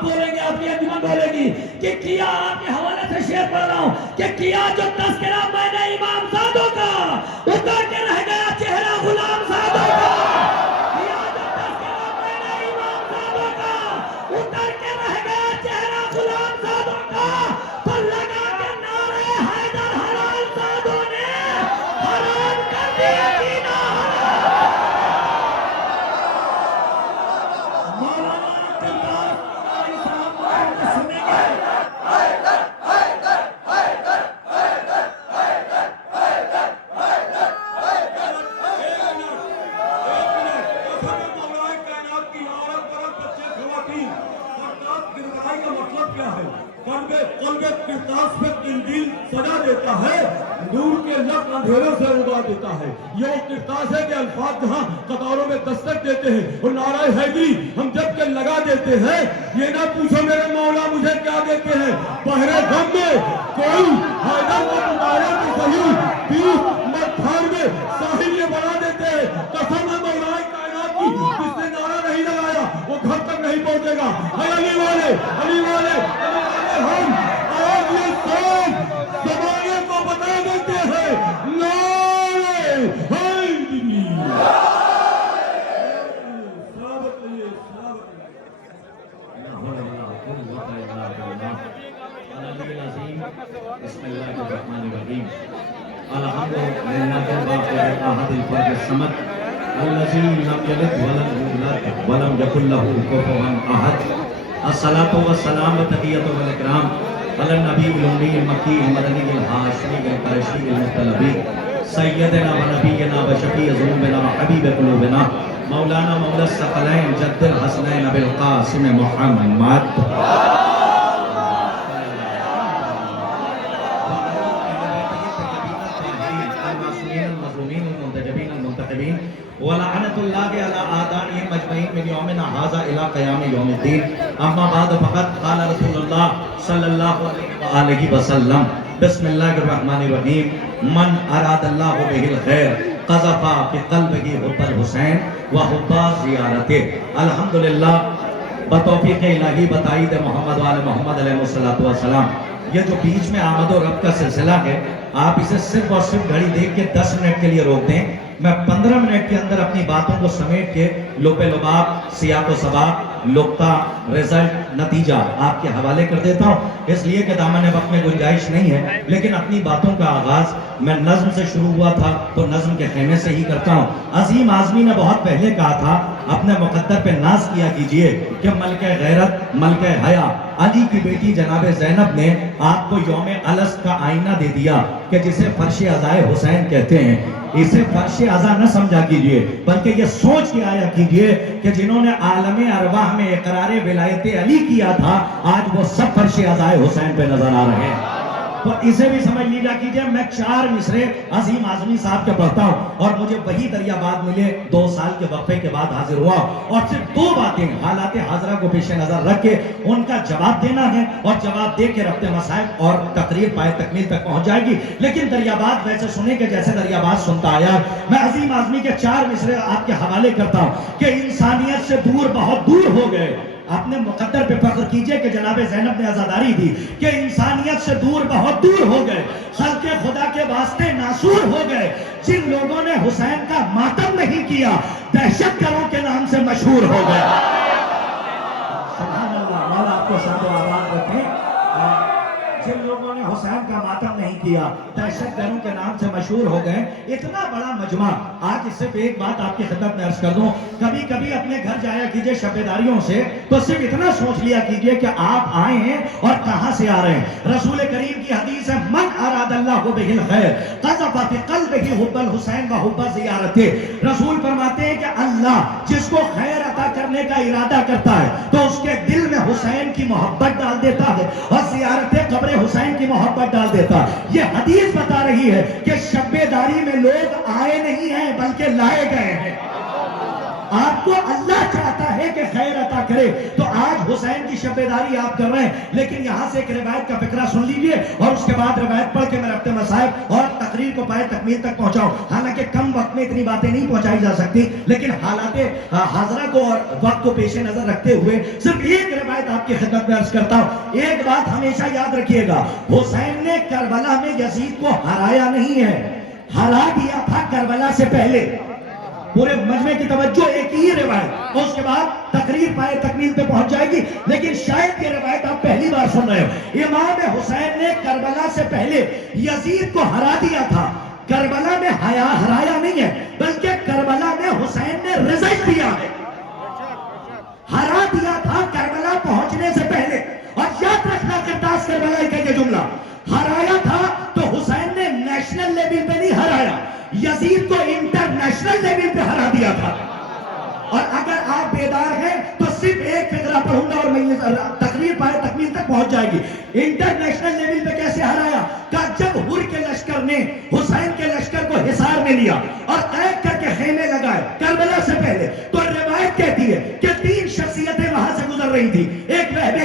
آپ بولیں گے آپ کی انجمن بولے گی کہ کیا آپ کے حوالے سے شعر پڑھ رہا ہوں کہ کیا جو تذکرہ میں نے امام زادوں کا اتر کے رہ گیا چہرہ غلام زادوں کا کیا جو تذکرہ میں نے امام زادوں کا اتر کے رہ گیا چہرہ غلام زادوں کا تو لگا کے نعرے حیدر حلال زادوں نے حرام کر دیا جینا مولانا عبداللہ علی صاحب کو سنیں گے سجا دیتا ہے نور کے لفظ اندھیروں سے اگا دیتا ہے یہ وہ کرتاس ہے کہ الفاظ جہاں قطاروں میں دستک دیتے ہیں اور نعرہ حیدری ہم جب کہ لگا دیتے ہیں یہ نہ پوچھو میرے مولا مجھے کیا دیتے ہیں بحر غم میں کوئی حیدر کو پکارے تو صحیح بیس مرتھان میں ساحل یہ بنا دیتے ہیں قسم ہے مولا کائنات کی جس نے نعرہ نہیں لگایا وہ گھر تک نہیں پہنچے گا علی والے علی والے ہم آج یہ سب زمانے کو بتا دیتے ہیں نعرہ حیدری سلامت رہیے بسم اللہ الرحمن الرحیم الحمدللہ باقی احد الفرد الصمد الذی لم یلد ولم یولد ولم یکن له کفوا احد الصلاۃ والسلام وتحیۃ والاکرام علی النبی الامی المکی المدنی الہاشمی القریشی المطلبی سیدنا و نبینا و شفیع ذنوبنا و حبیب قلوبنا مولانا مولا الثقلین جد الحسنین ابی القاسم محمد ولعنت اللہ علی آدانہم اجمعین من یومنا ھذا الی قیام یوم الدین اما بعد فقط قال رسول اللہ صلی اللہ علیہ وآلہ وسلم بسم اللہ الرحمن الرحیم من اراد اللہ بہ الخیر قذف فی قلبہ حب الحسین وحب زیارتہ الحمدللہ بتوفیق الہی بتائید محمد وآل محمد علیہ السلام یہ جو بیچ میں آمد و رفت کا سلسلہ ہے آپ اسے صرف اور صرف گھڑی دیکھ کے 10 منٹ کے لیے روک دیں میں 15 منٹ کے اندر اپنی باتوں کو سمیٹ کے لب لباب سیاق و سباق نقطہ رزلٹ نتیجہ آپ کے حوالے کر دیتا ہوں اس لیے کہ دامن وقت میں گنجائش نہیں ہے لیکن اپنی باتوں کا آغاز میں نظم سے شروع ہوا تھا تو نظم کے خیمے سے ہی کرتا ہوں عظیم اعظمی نے بہت پہلے کہا تھا اپنے مقدر پہ ناز کیا کیجئے کہ ملکہ غیرت ملکہ حیا علی کی بیٹی جناب زینب نے آپ کو یوم الست کا آئینہ دے دیا کہ جسے فرش عزائے حسین کہتے ہیں اسے فرش عزا نہ سمجھا کیجئے بلکہ یہ سوچ کے آیا کیجئے کہ جنہوں نے عالم ارواح میں اقرار ولایت علی کیا تھا آج وہ سب فرش عزائے حسین پہ نظر آ رہے ہیں تو اسے بھی سمجھ لیجا کیجئے میں 4 مصرے عظیم اعظمی صاحب کے پڑھتا ہوں اور مجھے وہی دریاباد ملے 2 سال کے وقفے کے بعد حاضر ہوا اور صرف 2 باتیں حالات حاضرہ کو پیش نظر رکھ کے ان کا جواب دینا ہے اور جواب دے کے رفت مسائل اور تقریر پائے تکمیل تک پہنچ جائے گی لیکن دریاباد ویسے سنے کہ جیسے دریاباد سنتا آیا میں عظیم اعظمی کے 4 مصرے آپ کے حوالے کرتا ہوں کہ انسانیت سے دور بہت دور ہو گئے اپنے مقدر پہ فخر کیجئے کہ جناب زینب نے عزاداری دی کہ انسانیت سے دور بہت دور ہو گئے خلق خدا کے واسطے ناسور ہو گئے جن لوگوں نے حسین کا ماتم نہیں کیا دہشت گروں کے نام سے مشہور ہو گئے سبحان اللہ مولا آپ کو شاد و آباد رکھیں جن لوگوں نے حسین کا ماتم نہیں کیا دہشت گروں کے نام سے مشہور ہو گئے اتنا بڑا مجمع آج اس سے ایک بات آپ کی خدمت میں عرض کر دوں کبھی کبھی اپنے گھر جایا کیجئے شبیداریوں سے تو صرف اتنا سوچ لیا کیجئے کہ آپ آئے ہیں اور کہاں سے آ رہے ہیں رسول کریم کی حدیث ہے من اراد اللہ بہ الخیر قذف فی قلبہ حب الحسین وحب زیارتہ رسول فرماتے ہیں کہ اللہ جس کو خیر عطا کرنے کا ارادہ کرتا ہے تو اس کے دل میں حسین کی محبت ڈال دیتا ہے اور زیارت قبر حسین کی محبت ڈال دیتا یہ حدیث بتا رہی ہے کہ شبیداری میں لوگ آئے نہیں ہیں بلکہ لائے گئے ہیں آپ کو اللہ چاہتا ہے کہ خیر عطا کرے. تو آج حسین کی شب بیداری آپ کر رہے ہیں، لیکن یہاں سے ایک روایت کا فقرہ سن لیجئے اور اس کے بعد روایت پڑھ کے میں ربط مصائب اور تقریر کو پائے تکمیل تک پہنچاؤں. حالانکہ کم وقت میں اتنی باتیں نہیں پہنچائی جا سکتی، لیکن حالات حاضرہ کو اور وقت کو پیش نظر رکھتے ہوئے صرف ایک روایت آپ کی خدمت میں عرض کرتا ہوں. ایک بات ہمیشہ یاد رکھیے گا، حسین نے کربلا میں یزید کو ہرایا نہیں ہے، ہرا دیا تھا کربلا سے پہلے. پورے مجمع کی توجہ ایک ہی روایت، اور اس کے بعد تقریر پائے تکمیل پہ پہنچ جائے گی، لیکن شاید یہ روایت آپ پہلی بار سن رہے ہو. امام حسین نے کربلا سے پہلے یزید کو ہرا دیا تھا. کربلا میں ہرایا نہیں ہے، بلکہ کربلا میں حسین نے رزق دیا ہے، ہرا دیا تھا کربلا پہنچنے سے پہلے. اور یاد رکھنا کرتاس کربلا کا یہ جملہ، ہرایا تھا تو حسین نے نیشنل لیول پہ نہیں ہرایا، یزید کو انٹرنیشنل لیول پہ ہرا دیا تھا. اور اگر آپ بیدار ہیں تو صرف ایک فقرہ پڑھوں گا اور میں تقریر پائے تکمیل تک پہنچ جائے گی. انٹرنیشنل لیول پہ کیسے ہرایا؟ کہ جب ہر کے لشکر نے حسین کے لشکر کو حصار میں لیا اور قید کر کے خیمے لگائے کربلا سے پہلے، تو روایت کہتی ہے کہ 3 شخصیتیں وہاں سے گزر رہی تھی. ایک وہب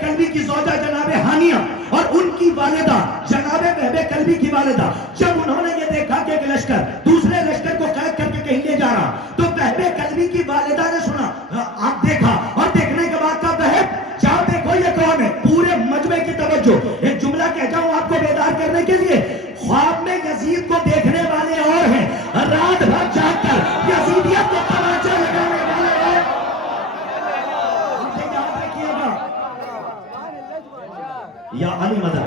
کلبی کی زوجہ جناب ہانیہ اور ان کی والدہ جناب وہب کلبی کی والدہ. جب انہوں نے یہ دیکھا کہ ایک لشکر دوسرے لشکر کو قید کر کے کہیں لے جا رہا، تو وہب کلبی کی والدہ نے سنا، آپ دیکھا اور دیکھنے کے بعد کہا وہب جاؤ دیکھو یہ کون ہے. پورے مجمع کی توجہ، ایک جملہ کہہ جاؤں آپ کو بیدار کرنے کے لیے، خواب میں یزید کو دیکھنے والے اور ہیں، رات بھر جاگ کر یزیدیت کو تماچا لگانے والے ہیں. اسے یاد رکھیے گا یا علی مدد.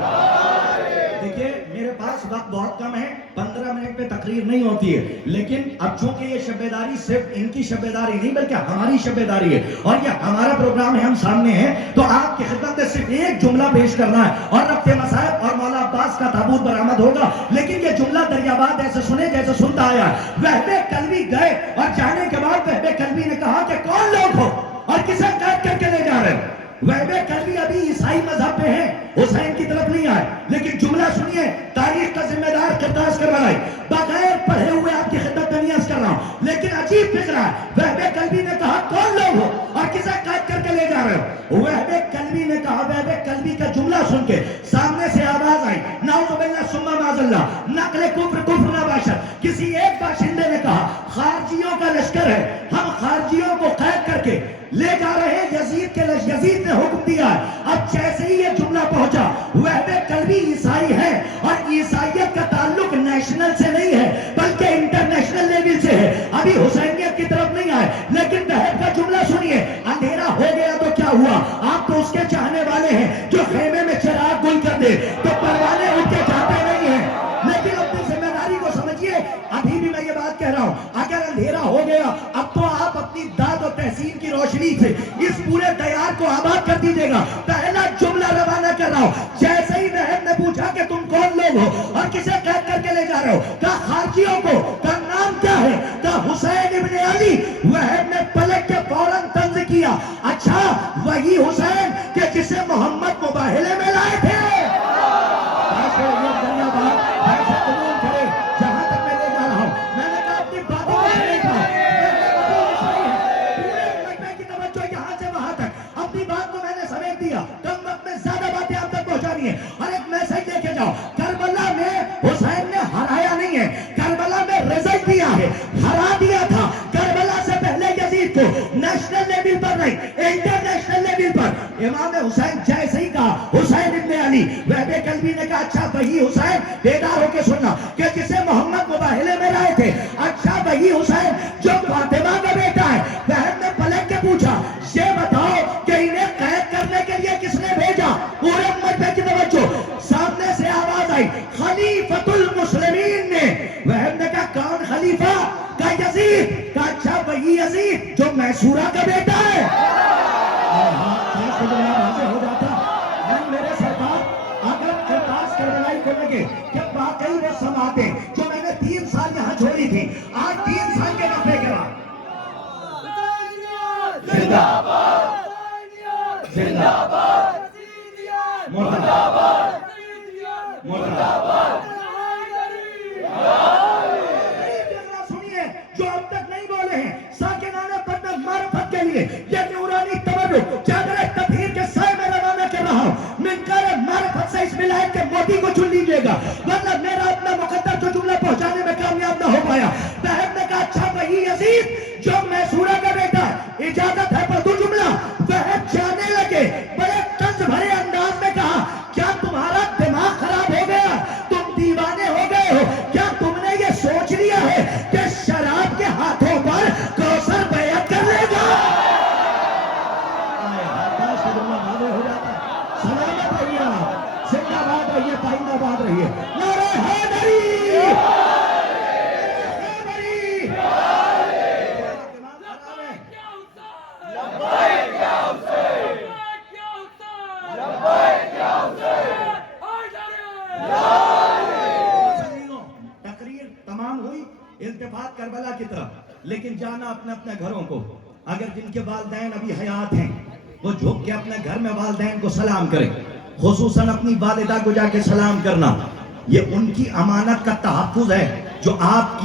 دیکھیے میرے پاس وقت بہت کم ہے، 15 منٹ پہ تقریر نہیں ہوتی ہے، لیکن اب چونکہ یہ شب بیداری صرف ان کی شب بیداری نہیں بلکہ ہماری شب بیداری ہے اور یہ ہمارا پروگرام ہے، ہم سامنے ہیں، تو آپ کی خدمت میں صرف ایک جملہ پیش کرنا ہے اور ربط مصائب اور مولا عباس کا تابوت برآمد ہوگا. لیکن یہ جملہ دریاباد ایسے سنے جیسے سنتا آیا ہے. وہب کلبی گئے اور جانے کے بعد وہب کلبی نے کہا کہ کون لوگ ہو اور کسے قید کر کے لے جا رہے ہیں. وہب کلبی ابھی عیسائی مذہب پہ ہیں، حسین کی طرف نہیں آئے، لیکن جملہ سنیے، تاریخ کا ذمہ دار کرتاس کربلائی بغیر پڑھے ہوئے آپ کی خدمت میں نہیں عرض کر رہا ہوں، لیکن عجیب فکرہ ہے. وہب کلبی نے کہا کون لوگ ہو اور کسے قید کر کے لے جا رہے ہو. وہب کلبی نے کہا، وہب کلبی کا جملہ سن کے سامنے سے آواز آئی، نعوذ باللہ ثم معاذ اللہ، نقل کفر نہ باشد. کسی ایک باشندے نے کہا خارجیوں کا لشکر ہے، ہم خارجیوں کو قید کر کے لے جا رہے ہیں، یزید نے حکم دیا ہے. اب جیسے ہی یہ جملہ پہنچا، وہب کلبی عیسائی ہے اور عیسائیت کا تعلق نیشنل سے نہیں ہے بلکہ انٹرنیشنل لیول سے ہے، ابھی حسینیت کی طرف نہیں آئے. لیکن وہب کا جملہ سنیے، اندھیرا ہو گیا تو کیا ہوا؟ آپ تو اس کے چاہنے والے ہیں جو خیمے میں چراغ گل کر دے تو پروانے اٹھ کے جاتے نہیں ہیں. لیکن اپنی ذمہ داری کو سمجھیے، ابھی بھی میں یہ بات کہہ رہا ہوں، اگر اندھیرا ہو گیا اب تو آپ اپنی داد و تحسین کی روشنی سے اس پورے دیار کو آباد کر دیجیے گا. پہلا جملہ روانہ کر رہا ہوں، جیسے ہی وہب نے پوچھا کہ تم کون لوگ ہو اور کسے قید کر کے لے جا رہے ہو، کہا خارجیوں کو. کہا نام کیا ہے؟ کہا حسین ابن علی. وہب نے پلٹ کے فوراً طنز کیا، اچھا وہی حسین کہ جسے محمد مباہلے میں لائے تھے. جہاں تک میں لے جا رہا ہوں، میں نے کہا اپنی باتوں کو نہیں کہا، یہاں سے وہاں تک اپنی بات کو میں نے سمیٹ دیا. کم وقت میں زیادہ باتیں آپ تک پہنچانی ہے اور ایک میسج لے کے جاؤ. کربلا میں حسین نے ہرایا نہیں ہے، کربلا میں رزق دیا ہے، ہرا دیا تھا. کربلا سے پہلے یزید کو نیشنل لیول پر نہیں انٹرنیشنل لیول پر. امام حسین جیسے ہی کہا حسین ابن علی، وہب کلبی نے کہا اچھا وہی حسین، بیدار ہو کے سننا، کہ جسے محمد مباہلے میں لائے تھے. اچھا وہی حسین جو فاطمہ کا بیٹا ہے. وہب نے پلٹ کے پوچھا یہ بتاؤ کہ انہیں قید کرنے کے لیے کس نے بھیجا؟ پورے مجمع کی توجہ، سامنے سے آواز آئی خلیفۃ المسلمین نے. وہب نے کہا کون خلیفہ؟ کہا یزید. کہا اچھا وہی یزید جو میسورہ کا بیٹا ہے. ہو جاتا نہیں میرے سرکار، اگر کرتاس کربلائی کو لگے کہ واقعی وہ سماعتیں جو میں نے 3 سال یہاں چھوڑی تھی آج 3 سال کے وقفے کے بعد زندہ باد زندہ باد مرد آباد مرد آباد. سنیے جو اب تک نہیں بولے ہیں لگے, بڑے طنز بھرے انداز میں کہا, کیا تمہارا دماغ خراب ہو گیا, تم دیوانے ہو گئے ہو, کیا تم نے یہ سوچ لیا ہے کہ شراب کے ہاتھوں پر کوثر بیعت کر لے گا؟ ہو جاتا ہے. سلامت رہیے آپ, زندہ باد رہیے, پائندہ باد رہیے. نعرہ حیدری, حیدری. تقریر تمام ہوئی, التفات کربلا کی طرف, لیکن جانا اپنے اپنے گھروں کو. اگر جن کے والدین ابھی حیات ہیں وہ جھک کے اپنے گھر میں والدین کو سلام کریں, خصوصاً اپنی والدہ کو جا کے سلام کرنا. یہ ان کی امانت کا تحفظ ہے جو آپ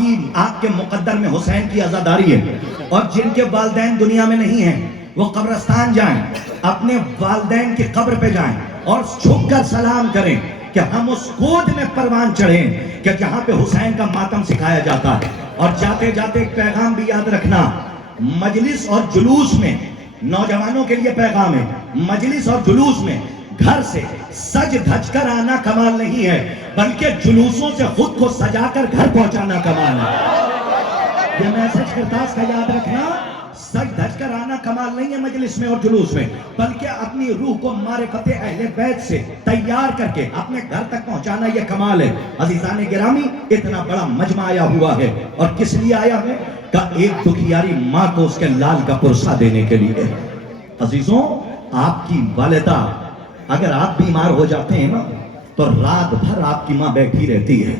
کے مقدر میں حسین کی عزاداری ہے. اور جن کے والدین دنیا میں نہیں ہیں وہ قبرستان جائیں, اپنے والدین کی قبر پہ جائیں اور جھک کر سلام کریں کہ ہم اس گود میں پروان چڑھیں کہ جہاں پہ حسین کا ماتم سکھایا جاتا ہے. اور جاتے جاتے ایک پیغام بھی یاد رکھنا, مجلس اور جلوس میں, نوجوانوں کے لیے پیغام ہے, مجلس اور جلوس میں گھر سے سج دھج کر آنا کمال نہیں ہے, بلکہ جلوسوں سے خود کو سجا کر گھر پہنچانا کمال ہے. یہ میسج کرتاس کا یاد رکھنا, سج دھج کر آنا کمال نہیں ہے مجلس میں اور جلوس میں, بلکہ اپنی روح کو معرفت اہل بیت سے تیار کر کے اپنے گھر تک پہنچانا یہ کمال ہے. عزیزان گرامی, اتنا بڑا مجمع آیا ہوا ہے, اور کس لیے آیا ہے؟ کہ ایک دکھیاری ماں کو اس کے لال کا پرسہ دینے کے لیے. عزیزوں, آپ کی والدہ اگر آپ بیمار ہو جاتے ہیں نا تو رات بھر آپ کی ماں بیٹھی رہتی ہے.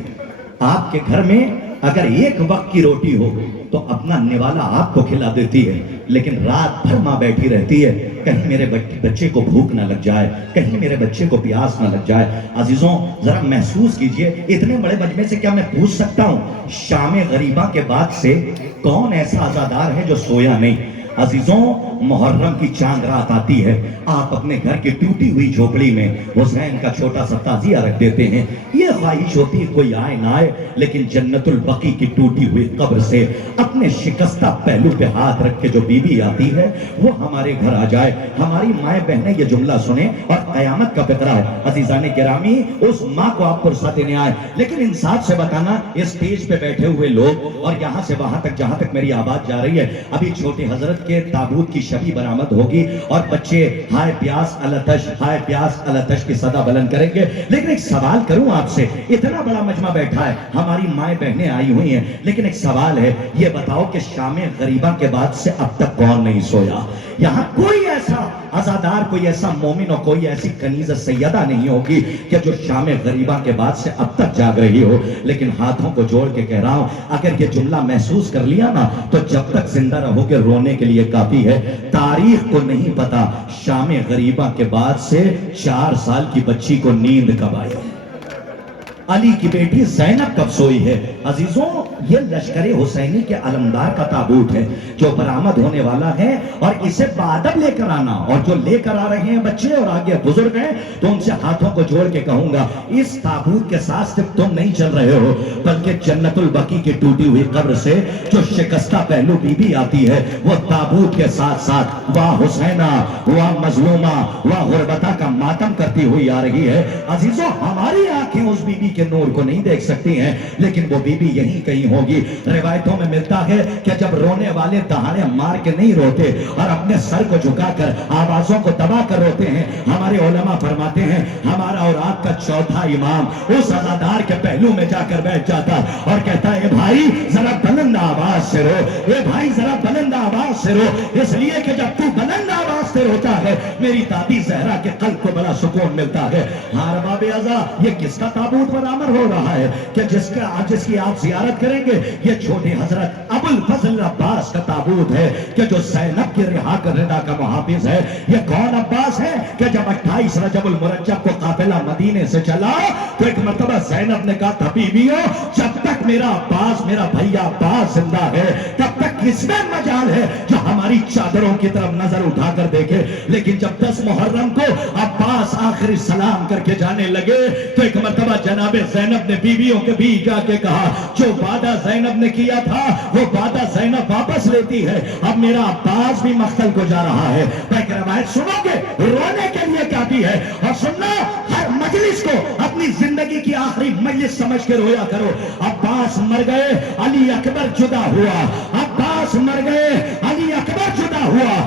آپ کے گھر میں اگر ایک وقت کی روٹی ہو تو اپنا نوالا آپ کو کھلا دیتی ہے, لیکن رات بھر ماں بیٹھی رہتی ہے کہیں میرے بچے کو بھوک نہ لگ جائے, کہیں میرے بچے کو پیاس نہ لگ جائے. عزیزوں, ذرا محسوس کیجئے, اتنے بڑے مجمع سے کیا میں پوچھ سکتا ہوں شام غریبہ کے بعد سے کون ایسا عزادار ہے جو سویا نہیں؟ عزیزوں, محرم کی چاند رات آتی ہے, آپ اپنے گھر کی ٹوٹی ہوئی جھوپڑی میں حسین کا چھوٹا سا تعزیہ رکھ دیتے ہیں. یہ خواہش ہوتی ہے کوئی آئے نہ آئے, لیکن جنت البقیع کی ٹوٹی ہوئی قبر سے اپنے شکستہ پہلو پہ ہاتھ رکھ کے جو بی بی آتی ہے وہ ہمارے گھر آ جائے. ہماری مائیں بہنیں یہ جملہ سنیں, اور قیامت کا فقرہ ہے. عزیزان گرامی, اس ماں کو آپ پرسہ دینے آئے, لیکن انصاف سے بتانا, اس اسٹیج پہ بیٹھے ہوئے لوگ اور یہاں سے وہاں تک جہاں تک میری آواز جا رہی ہے, ابھی چھوٹے حضرت کے تابوت کی شبی برآمد ہوگی اور بچے ہائے پیاس الاتش, ہائے پیاس الاتش کی صدا بلند کریں گے. لیکن ایک سوال کروں آپ سے, اتنا بڑا مجمع بیٹھا ہے, ہماری مائیں بہنیں آئی ہوئی ہیں, لیکن ایک سوال ہے, یہ بتاؤ کہ شام غریبہ کے بعد سے اب تک کون نہیں سویا؟ یہاں کوئی ایسا عزادار, کوئی ایسا مومن اور کوئی ایسی کنیز سیدہ نہیں ہوگی کہ جو شام غریبہ کے بعد سے اب تک جاگ رہی ہو. لیکن ہاتھوں کو جوڑ کے کہہ رہا ہوں, اگر یہ جملہ محسوس کر لیا نا تو جب تک زندہ رہو گے رونے کے لیے کافی ہے. تاریخ کو نہیں پتا شام غریبہ کے بعد سے 4 سال کی بچی کو نیند کب آئی, علی کی بیٹی زینب کب سوئی ہے. عزیزوں, یہ لشکر حسینی کے علمدار کا تابوت ہے جو برآمد ہونے والا ہے, اور اسے بادب لے کر آنا, اور جو لے کر آ رہے ہیں بچے اور آگے بزرگ ہیں تو ان سے ہاتھوں کو جوڑ کے کہوں گا, اس تابوت کے ساتھ صرف تم نہیں چل رہے ہو بلکہ جنت البقیع کی ٹوٹی ہوئی قبر سے جو شکستہ پہلو بی بی آتی ہے وہ تابوت کے ساتھ ساتھ واہ حسینہ, واہ مظلومہ, واہ غربتہ کا ماتم کرتی ہوئی آ رہی ہے. عزیزوں, ہماری آنکھیں اس بی بی کے نور کو نہیں دیکھ سکتی ہیں, لیکن وہ بی بی یہیں کہیں ہوگی. روایتوں میں ملتا ہے کہ جب رونے والے دہاڑے مار کے نہیں روتے اور اپنے سر کو جھکا کر آوازوں کو دبا کر روتے ہیں, ہمارے علماء فرماتے ہیں ہمارا اور آپ کا چوتھا امام اس عزادار کے پہلو میں جا کر بیٹھ جاتا اور کہتا ہے, اے بھائی ذرا بلند آواز سے رو, اے بھائی ذرا بلند آواز سے رو, اس لیے کہ جب تو بلند آواز سے روتا ہے میری دادی زہرا کے قلب کو بڑا سکون ملتا ہے. ہاں باب اعزا, یہ کس کا تابوت برآمد ہو رہا ہے کہ جس کی آپ زیارت کریں گے؟ یہ چھوٹے حضرت ابو الفضل عباس کا تابوت ہے کہ جو زینب کے ردا کا محافظ ہے. یہ کون عباس ہے کہ جب 28 رجب المرجب کو قافلہ مدینے سے چلا تو ایک مرتبہ زینب نے کہا تھا بیویوں, جب تک میرا عباس, میرا بھیا عباس زندہ ہے تب تک اس میں مجال ہے جو ہماری چادروں کی طرف نظر اٹھا کر دیکھے. لیکن جب 10 محرم کو عباس آخری سلام کر کے جانے لگے تو ایک مرتبہ جناب زینب نے بیویوں کے بیچ جا کے کہا, جو وعدہ زینب نے کیا تھا وہ وعدہ زینب واپس لیتی ہے, اب میرا عباس بھی مقتل کو جا رہا ہے. ایک روایت سنو گے, رو کرتی ہے. اور سننا, ہر مجلس کو اپنی زندگی کی آخری مجلس سمجھ کے رویا کرو. عباس مر گئے, علی اکبر جدا ہوا. عباس مر گئے, علی اکبر جدا ہوا.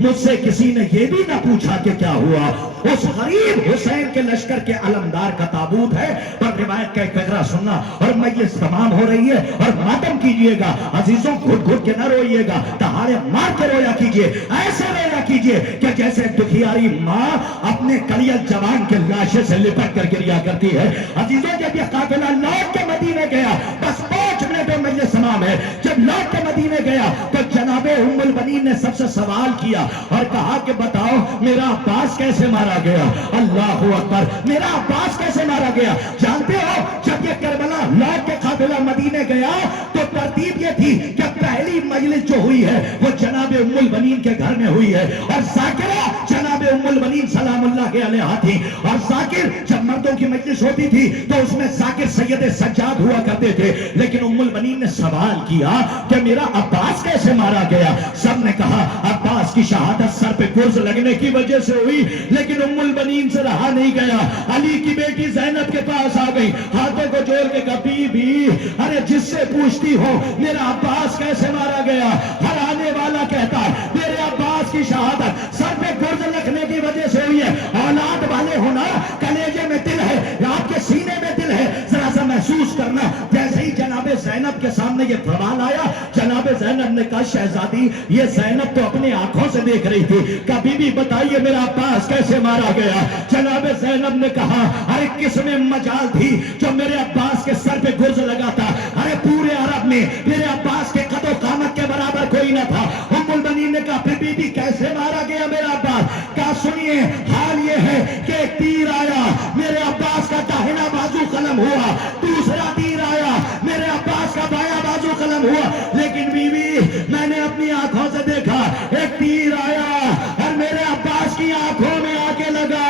مجھ سے کسی نے یہ بھی نہ پوچھا کہ کیا ہوا. اس غریب حسین کے لشکر کے علمدار کا تابوت ہے. پر روایت کا ایک فقرہ سننا, اور مجلس تمام ہو رہی ہے, اور ماتم کیجئے گا عزیزوں, گھٹ گھٹ کے نہ روئیے گا, دہاڑے مار کے رویا کیجئے. ایسے رویا کیجئے کہ جیسے دکھیاری ماں اپنے کلیل جوان کے لاشے سے لپٹ کر گریا کرتی ہے. عزیزوں, جب یہ قافلہ لوٹ کے مدینے گیا, بس 5 منٹ میں مجلس تمام ہے, جب لوٹ کے مدینے گیا تو جناب ام البنین نے سب سے سوال کیا اور کہا کہ بتاؤ میرا عباس کیسے مارا گیا. اللہ اکبر, میرا عباس کیسے مارا گیا. جانتے ہو, جب یہ کربلا لوٹ کے قافلہ مدینے گیا تو ترتیب یہ تھی کہ پہلی مجلس جو ہوئی ہے وہ جناب ام البنین کے گھر میں ہوئی ہے, اور ذاکرہ جناب ام البنین سلام اللہ علیہا تھی. اور ذاکر, جب مردوں کی مجلس ہوتی تھی تو اس میں ذاکر سید سجاد ہوا کرتے تھے. لیکن ام البنین نے سوال کیا کہ میرا عباس کیسے مارا گیا. سب نے کہا عباس کی شہادت سر پہ گرز لگنے کی وجہ سے ہوئی. لیکن ام البنین سے رہا نہیں گیا, علی کی بیٹی زینب کے پاس آ گئی, ہاتھوں کو جوڑ کے کہا بی بی, ارے جس سے پوچھتی ہو میرا عباس کیسے مارا گیا, ہر آنے والا کہتا ہے میرے عباس کی شہادت سر پہ گرز لگنے کی وجہ سے ہوئی ہے. اولاد والے ہونا, کلیجے میں دل ہے, آپ کے سینے میں دل ہے, ذرا سا محسوس کرنا. جیسے ہی جناب زینب کے سامنے یہ سوال آیا, جناب زینب نے کہا شہزادی, یہ زینب تو اپنی آنکھوں سے دیکھ رہی تھی, کبھی بھی بتائیے میرا عباس کیسے مارا گیا. جناب زینب نے کہا ارے کس میں مجال تھی جو میرے عباس کے سر پہ گرز لگا تھا. ارے پورے عرب میں میرے عباس کے قد و قامت کے برابر کوئی نہ تھا. ام البنین نے کہا پھر بی کیسے مارا گیا میرا عباس. کہا سنیے, حال یہ ہے کہ ایک تیر آیا, میرے عباس کا داہنا بازو قلم ہوا, دوسرا تیر آیا, میرے عباس کا بایاں بازو قلم ہوا. لیکن بیوی, میں نے اپنی آنکھوں سے دیکھا, ایک تیر آیا اور میرے عباس کی آنکھوں میں آ کے لگا.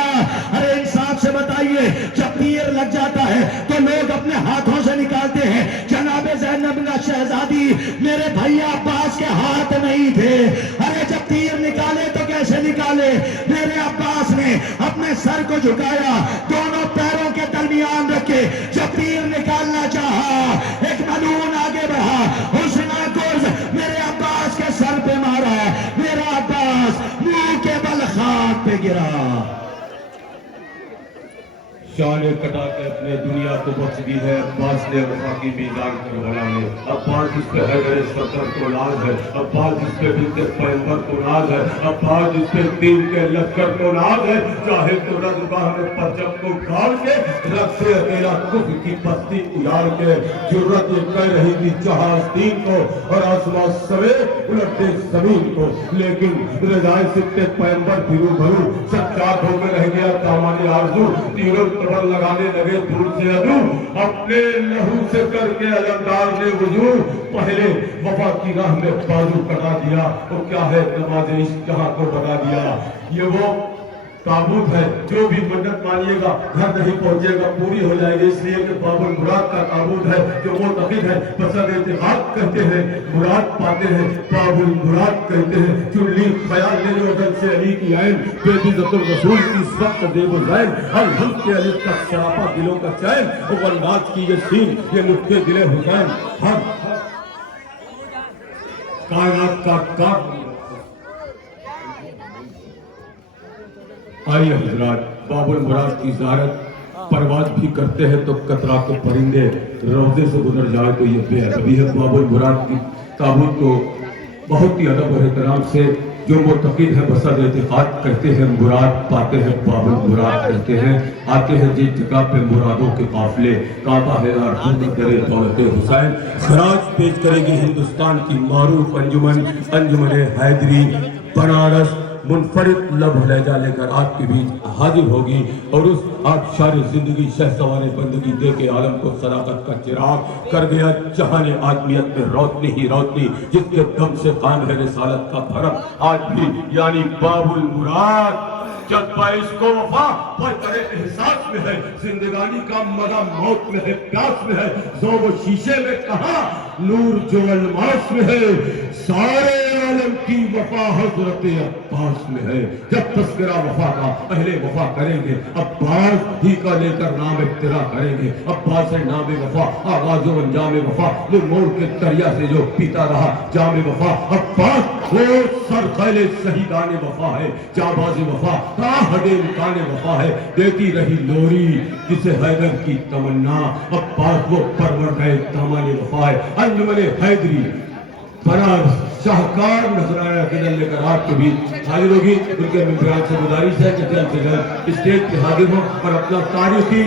ارے انصاف سے بتائیے, جب تیر لگ جاتا ہے تو لوگ اپنے ہاتھوں سے نکالتے ہیں. جناب زینب کا شہزادی, میرے بھائی عباس کے ہاتھ نہیں تھے. ارے جب تیر نکالے تو کیسے نکالے. میرے عباس نے اپنے سر کو جھکایا, دونوں پیروں کے درمیان رکھے, جب تیر نکالنا چاہا ایک ملعون آگے بڑھا, اس نے گرز میرے عباس کے سر پہ مارا. میرا عباس منہ کے بل خاک پہ گرا. شان کٹا کے اپنے دنیا کو بخش دی ہے عباس نے وفا کی میدان کربلا میں. عباس جس پہ حیدر سفر کو ناز ہے, عباس جس پہ بنت پیغمبر کو ناز ہے, عباس جس پہ دین کے لشکر کو ناز ہے. چاہے تو رضباہ میں پرچم کو کھاڑ کے رب سے اکیلا کفر کی بستی اجاڑ کے, جرت یہ کہہ رہی تھی جہاز دین کو اور آسمان سوے الٹ دے زمین کو. لیکن رضائے سبت پیغمبر بھی روبرو سچار ہو کے رہ گیا دامان آرزو. تینوں لگانے لگے دور سے ادو, اپنے لہو سے کر کے علمدار نے وضو. پہلے وفا کی راہ میں بازو کٹا دیا, اور کیا ہے نماز عشق جہاں کو بتا دیا. یہ وہ تابوت ہے جو بھی منت مانیے گا گھر نہیں پہنچے گا, پوری ہو جائے گی. اس لیے کہ باب المراد کا تابوت ہے جو معتقد ہے, پسند اعتقاد کرتے ہیں, مراد پاتے ہیں, باب المراد کہتے ہیں. چن لی خیال لے جو عدل سے علی کی عین, بے عزت الرسول کی اس وقت دیو زین, الحمد کے علی کا شرافہ دلوں کا چین, غلات کی یہ سین یہ نطق دل حسین. ہم کائنات کا کام. آئیے حضرات, باب المراد کی زیارت پرواز بھی کرتے ہیں تو قطرہ کے پرندے روضے سے گزر جائے تو یہ بے ادبی ہے. باب المراد کی تابوت کو بہت ہی ادب و احترام سے جو معتقد ہے بسد اعتقاد کہتے ہیں, مراد پاتے ہیں باب المراد کہتے ہیں. آتے ہیں جس جگہ پہ مرادوں کے قافلے, کعبہ ہے در دولت حسین. خراج پیش کرے گی ہندوستان کی معروف انجمن, انجمن حیدری بنارس, منفرد لب لہجہ لے کر آپ کے بیچ حاضر ہوگی, اور اس آبشار زندگی شہ سوار بندگی دے کے عالم کو صداقت کا چراغ کر گیا. جہان آدمیت میں روشنی ہی روشنی, جس کے دم سے قائم ہے رسالت کا بھرم آج بھی, یعنی باب المراد. جذبہ عشق و وفا پر کرے احساس میں ہے, زندگانی کا مزہ موت میں ہے, پیاس میں ہے, ذوق و شیشے میں کہاں, نور جو الماس میں ہے. سارے عالم کی وفا حضرت عباس میں ہے. جب تذکرہ وفا کا اہل وفا کریں گے عباس ہی کا لے کر نام ابتدا کریں گے. عباس ہے نام وفا، آغاز و انجام وفا، وہ موڑ کے دریا سے جو پیتا رہا جام وفا. عباس وہ سرخیل شہیدان وفا ہے، جانباز وفا، راہد امکان وفا ہے. دیتی رہی لوری جسے حیدر کی تمنا، عباس وہ پرورد دامان وفا ہے. انجمن حیدری بنارس شاہکار نذرانہ قدر لے کر آپ کے بھی حاضر ہوگی. ان کے ممبران سے گزارش ہے کہ جلد سے جلد اسٹیج پہ حاضر ہوں اور اپنا تاریخی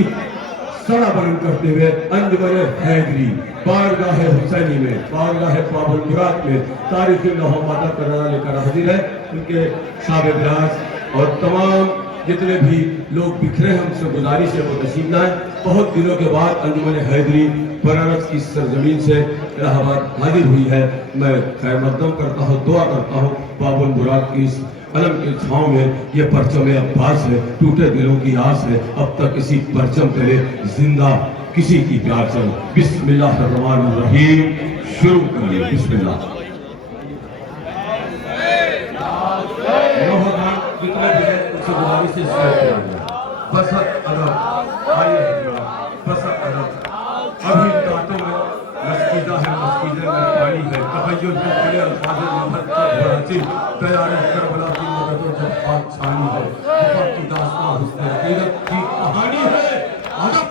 سرا بلند کرتے ہوئے انجمن حیدری بارگاہ حسینی میں، بارگاہ باب المراد میں تاریخی لوح مادہ قرار لے کر حاضر ہے. ان کے صاحب ابراز اور تمام جتنے بھی لوگ بکھرے ہیں ان سے گزارش ہے وہ تشریف لائیں. بہت دنوں کے بعد انجمن حیدری بنارس کی سرزمین سے الہ آباد حاضر ہوئی ہے. میں خیر مقدم کرتا ہوں، دعا کرتا ہوں باب المراد کی اس علم کے چھاؤں میں یہ پرچم عباس ہے، ٹوٹے دلوں کی آس ہے، اب تک اسی پرچم تلے زندہ کسی کی پیار چل. بسم اللہ الرحمن الرحیم. شروع کریے. بسم اللہ. جتنے بھی ہیں ان سے گزارش سے اسٹارٹ کریں. بسط ادب، آئیے حضرات، بسط ادب. ابھی دانتوں میں مسکیدہ ہے، مسکیدے میں پانی ہے. تخیل میں کھلے الفاظ نمت کا بھراتی تیار کربلا کی مدد و جب خاک چھانی ہے. وفا کی داستان حسن عقیدت کی کہانی ہے. ادب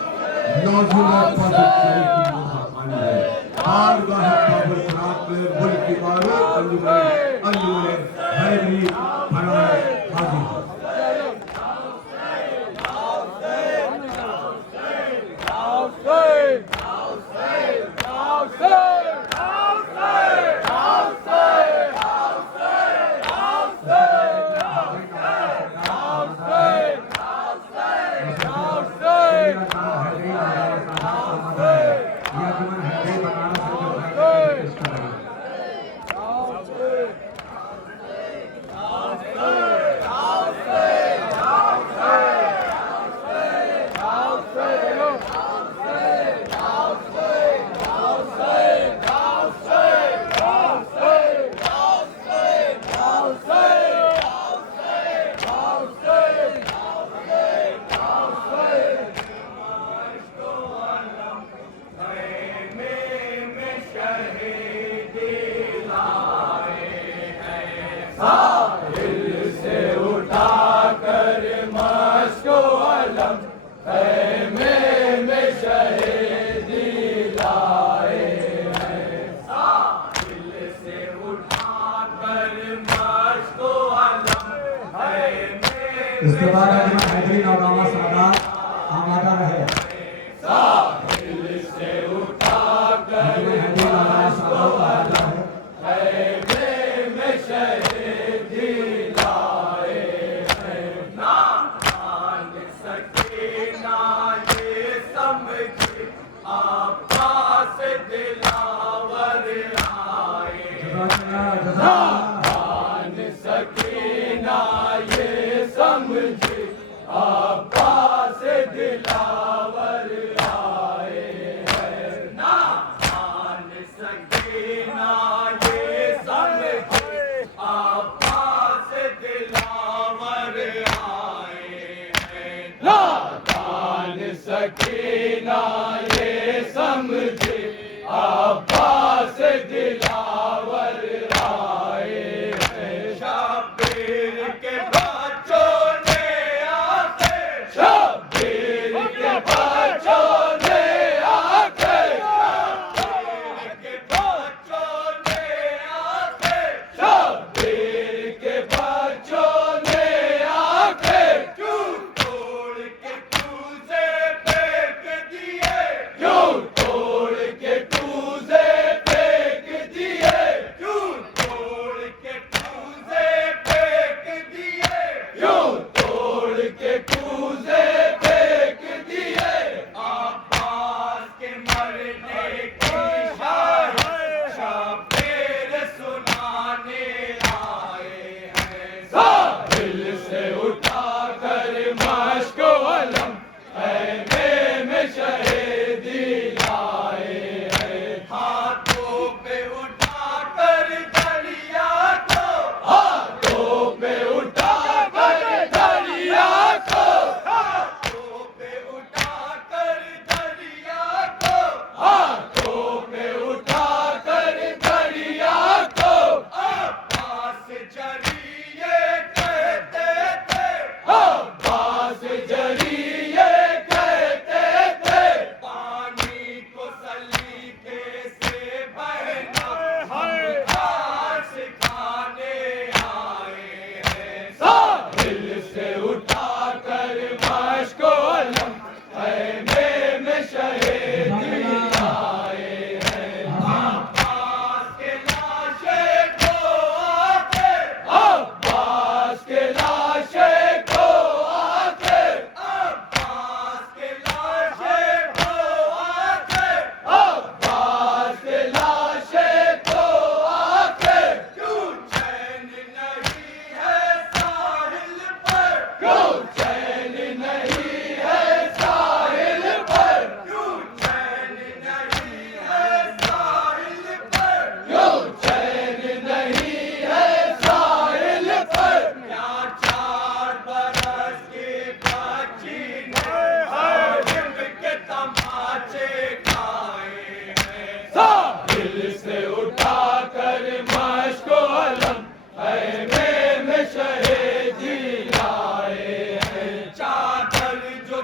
نازل پد تیری کی مہاخانی ہے. بارگاہ باب المراد میں ملک مارو انجمن حیدری بنارس حاضر ہے. اس کے بعد انجمن حیدری نوگاما سادات آمادہ رہے. انجمن حیدری نوگاما سادات آمادہ رہے.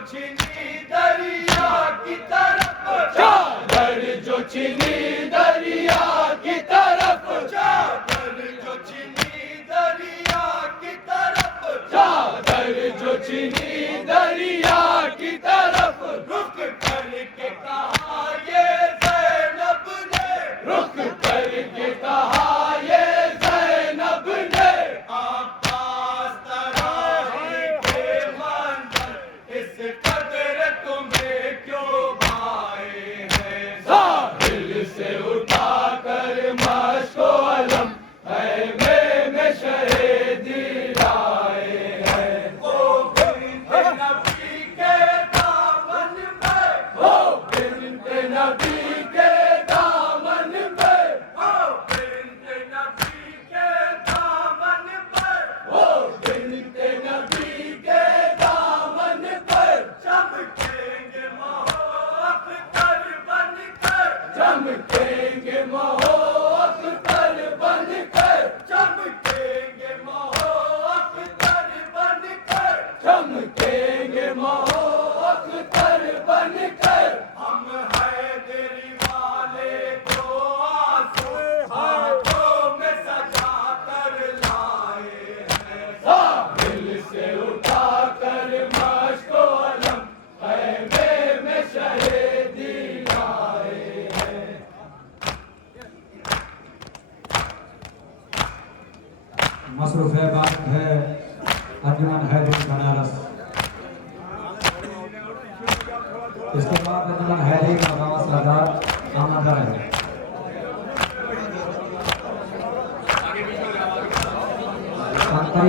چلی دریا کی طرف چادر جو چلی دریا کی طرف چادر جو چلی دریا کی طرف چادر جو چلی دریا کی طرف رخ کر کے کہا یہ زینب نے رخ کر کے کہا یہ زینب نے عباس تراہی کے منظر اس قدر تمہیں کیوں بھائے ہیں ساحل سے اٹھا کر مشک و علم خیمے میں شہیدی لائے ہیں وہ بنت نبی کے دامن میں وہ بنت نبی کے دامن میں وہ بنت نبی کے دامن پر وہ بنت نبی کے دامن پر چمکیں گے مہو اختر بن کر چمکیں گے مہو اختر بن کر چمکیں گے مہو اختر بن کر چمکیں گے مہو اختر بن کر ہم حیدری والے کو آنسو ہاتھوں میں سجا کر لائے ہیں ساحل سے اٹھا کر مشک و علم خیمے میں شہیدی لائے ہیں مصروف بات ہے انجمن حیدری